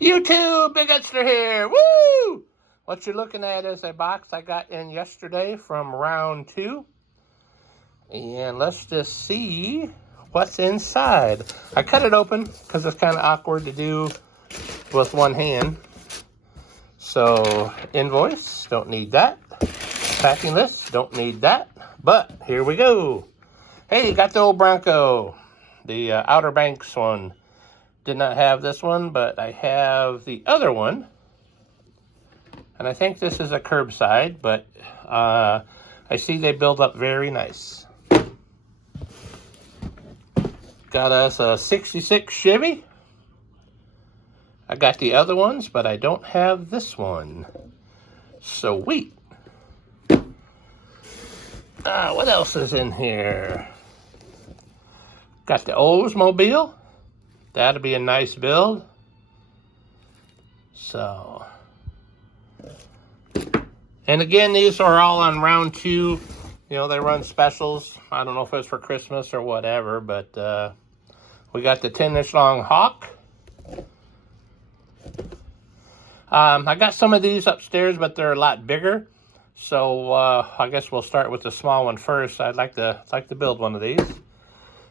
YouTube, Big Edster here. Woo! What you're looking at is a box I got in yesterday from round 2. And let's just see what's inside. I cut it open because it's kind of awkward to do with one hand. So, invoice, don't need that. Packing list, don't need that. But, here we go. Hey, got the old Bronco. The Outer Banks one. Did not have this one, but I have the other one. And I think this is a curbside, but I see they build up very nice. Got us a 66 Chevy. I got the other ones, but I don't have this one. Sweet. What else is in here? Got the Oldsmobile. That'll be a nice build. So. And again, these are all on round 2. You know, they run specials. I don't know if it's for Christmas or whatever, but we got the 10-inch long Hawk. I got some of these upstairs, but they're a lot bigger. So I guess we'll start with the small one first. I'd like to build one of these.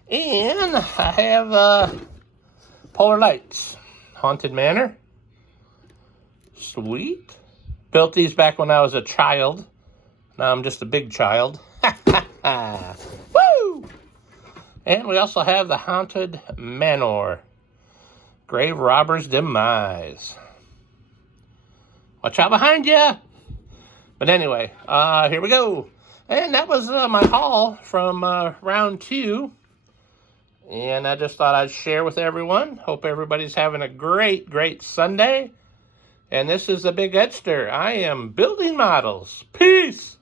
And I have Polar Lights, Haunted Manor. Sweet. Built these back when I was a child. Now I'm just a big child. Woo! And we also have the Haunted Manor, Grave Robber's Demise. Watch out behind you! But anyway, here we go. And that was my haul from round 2. And I just thought I'd share with everyone. Hope everybody's having a great Sunday. And this is the Big Edster. I am building models. Peace!